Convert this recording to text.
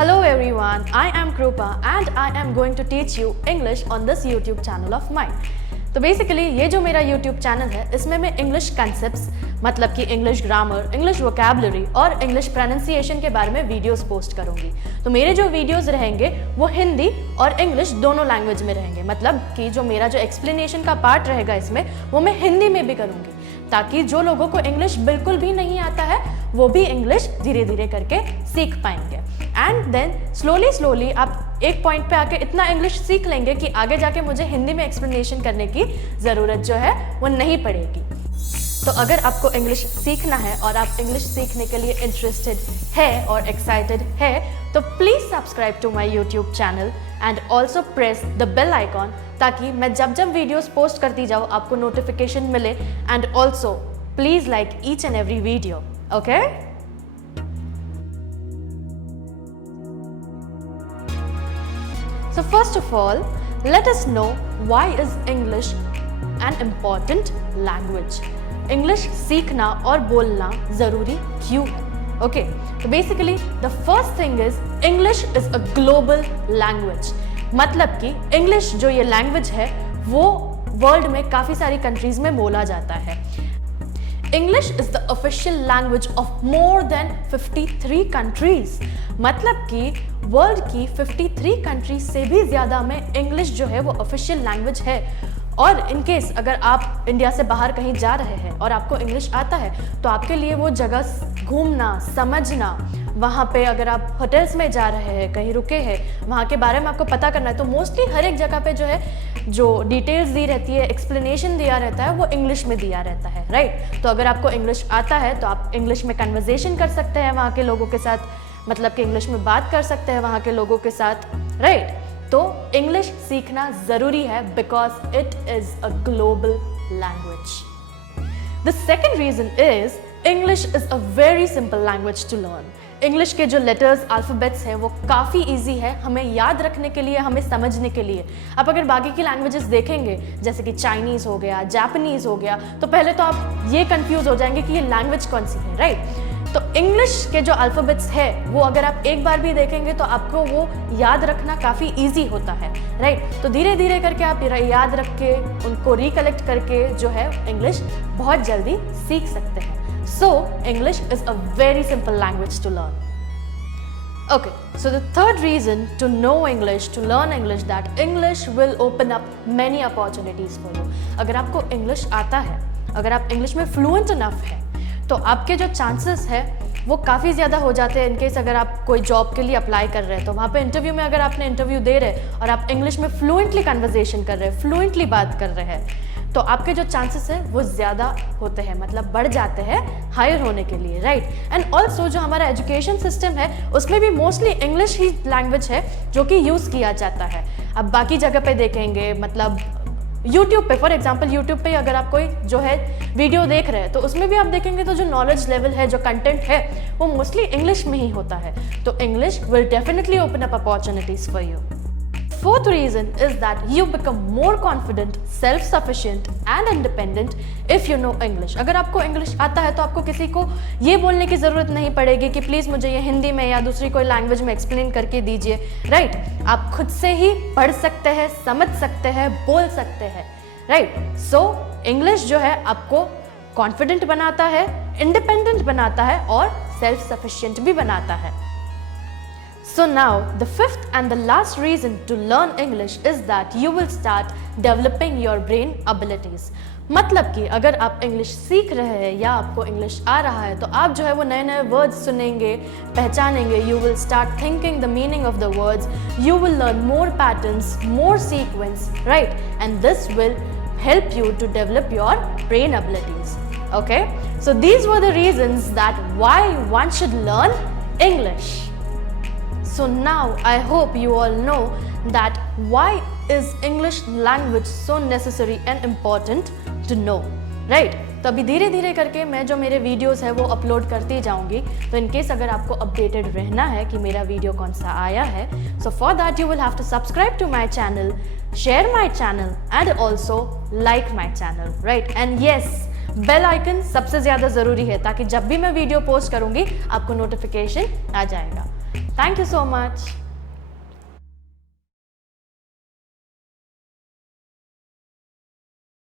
Hello everyone, I am Krupa and I am going to teach you English on this YouTube channel of mine. तो basically ये जो मेरा YouTube channel है इसमें मैं English concepts मतलब कि इंग्लिश ग्रामर, इंग्लिश वोकैबुलरी और इंग्लिश प्रोनाउंसिएशन के बारे में वीडियोस पोस्ट करूंगी। तो मेरे जो वीडियोस रहेंगे वो हिंदी और इंग्लिश दोनों लैंग्वेज में रहेंगे, मतलब कि जो मेरा जो एक्सप्लेनेशन का पार्ट रहेगा इसमें वो मैं हिंदी में भी करूंगी, ताकि जो लोगों को इंग्लिश बिल्कुल भी नहीं आता है वो भी इंग्लिश धीरे धीरे करके सीख पाएंगे। एंड देन स्लोली आप एक पॉइंट पे आके इतना इंग्लिश सीख लेंगे कि आगे जाके मुझे हिंदी में एक्सप्लेनेशन करने की ज़रूरत जो है वो नहीं पड़ेगी। तो अगर आपको इंग्लिश सीखना है और आप इंग्लिश सीखने के लिए इंटरेस्टेड है और एक्साइटेड है तो please subscribe to my YouTube channel and also press the bell icon, ताकि मैं जब वीडियोस पोस्ट करती जाऊँ आपको नोटिफिकेशन मिले। And also please like each and every video, okay? So first of all, let us know why is English an important language? English सीखना और बोलना ज़रूरी क्यों है? Okay, तो basically the first thing is English is a global language. मतलब कि English जो ये language है वो वर्ल्ड में काफ़ी सारी कंट्रीज़ में बोला जाता है। English is the official language of more than 53 countries. मतलब कि वर्ल्ड की 53 कंट्रीज से भी ज़्यादा में इंग्लिश जो है वो ऑफिशियल लैंग्वेज है। और इन केस अगर आप इंडिया से बाहर कहीं जा रहे हैं और आपको इंग्लिश आता है तो आपके लिए वो जगह घूमना, समझना, वहाँ पे अगर आप होटल्स में जा रहे हैं, कहीं रुके हैं, वहाँ के बारे में आपको पता करना है, तो मोस्टली हर एक जगह पे जो है जो डिटेल्स दी रहती है, एक्सप्लेनेशन दिया रहता है, वो इंग्लिश में दिया रहता है, राइट? तो अगर आपको इंग्लिश आता है तो आप इंग्लिश में कन्वर्सेशन कर सकते हैं वहाँ के लोगों के साथ, मतलब कि इंग्लिश में बात कर सकते हैं वहाँ के लोगों के साथ, राइट? तो इंग्लिश सीखना ज़रूरी है because it is a global language. The second reason is English is a very simple language to learn. English के जो लेटर्स, अल्फ़ाबेट्स हैं वो काफ़ी इजी है हमें याद रखने के लिए, हमें समझने के लिए। आप अगर बाकी की लैंग्वेजेस देखेंगे जैसे कि चाइनीज़ हो गया, जापानीज़ हो गया, तो पहले तो आप ये कंफ्यूज हो जाएंगे कि ये लैंग्वेज कौन सी है, राइट? तो इंग्लिश के जो अल्फ़ाबेट्स है वो अगर आप एक बार भी देखेंगे तो आपको वो याद रखना काफ़ी इजी होता है, राइट? तो धीरे धीरे करके आप याद रख के उनको रिकलेक्ट करके जो है इंग्लिश बहुत जल्दी सीख सकते हैं। So, English is a very simple language to learn. Okay, so the third reason to know English, to learn English, that English will open up many opportunities for you. अगर आपको English आता है, अगर आप English में fluent enough है, तो आपके जो chances है वो काफ़ी ज़्यादा हो जाते हैं। इनकेस अगर आप कोई जॉब के लिए अप्लाई कर रहे हैं तो वहाँ पे इंटरव्यू में अगर आपने इंटरव्यू दे रहे हैं और आप इंग्लिश में फ्लुएंटली कन्वर्सेशन कर रहे हैं, फ्लुएंटली बात कर रहे हैं, तो आपके जो चांसेस है वो ज़्यादा होते हैं, मतलब बढ़ जाते हैं हायर होने के लिए, राइट? एंड ऑल्सो जो हमारा एजुकेशन सिस्टम है उसमें भी मोस्टली इंग्लिश ही लैंग्वेज है जो कि यूज़ किया जाता है। अब बाकी जगह पे देखेंगे, मतलब यूट्यूब पे, फॉर एग्जांपल यूट्यूब पे अगर आप कोई जो है वीडियो देख रहे हैं तो उसमें भी आप देखेंगे तो जो नॉलेज लेवल है, जो कंटेंट है वो मोस्टली इंग्लिश में ही होता है। तो English will definitely open up opportunities for you. Fourth reason is that you become more confident, self-sufficient and independent if you know English. अगर आपको इंग्लिश आता है तो आपको किसी को ये बोलने की ज़रूरत नहीं पड़ेगी कि प्लीज़ मुझे ये हिंदी में या दूसरी कोई लैंग्वेज में एक्सप्लेन करके दीजिए, राइट? आप खुद से ही पढ़ सकते हैं, समझ सकते हैं, बोल सकते हैं, राइट? सो इंग्लिश जो है आपको कॉन्फिडेंट बनाता है, इंडिपेंडेंट बनाता है और सेल्फ सफिशिएंट भी बनाता है। So now, the fifth and the last reason to learn English is that you will start developing your brain abilities. मतलब कि अगर आप इंग्लिश सीख रहे हैं या आपको इंग्लिश आ रहा है तो आप जो है वो नए नए वर्ड्स सुनेंगे, पहचानेंगे। You will start thinking the meaning of the words. You will learn more patterns, more sequence, right? And this will help you to develop your brain abilities. Okay? So these were the reasons that why one should learn English. So now I hope you all know that why is English language so necessary and important to know, right? तो अभी धीरे धीरे करके मैं जो मेरे videos है वो अपलोड करती जाऊंगी। तो इनकेस अगर आपको अपडेटेड रहना है कि मेरा वीडियो कौन सा आया है, so for that you will have to subscribe to my channel, share my channel and also like my channel, right? And yes, bell icon सबसे ज़्यादा ज़रूरी है ताकि जब भी मैं वीडियो पोस्ट करूंगी आपको नोटिफिकेशन आ जाएगा। Thank you so much.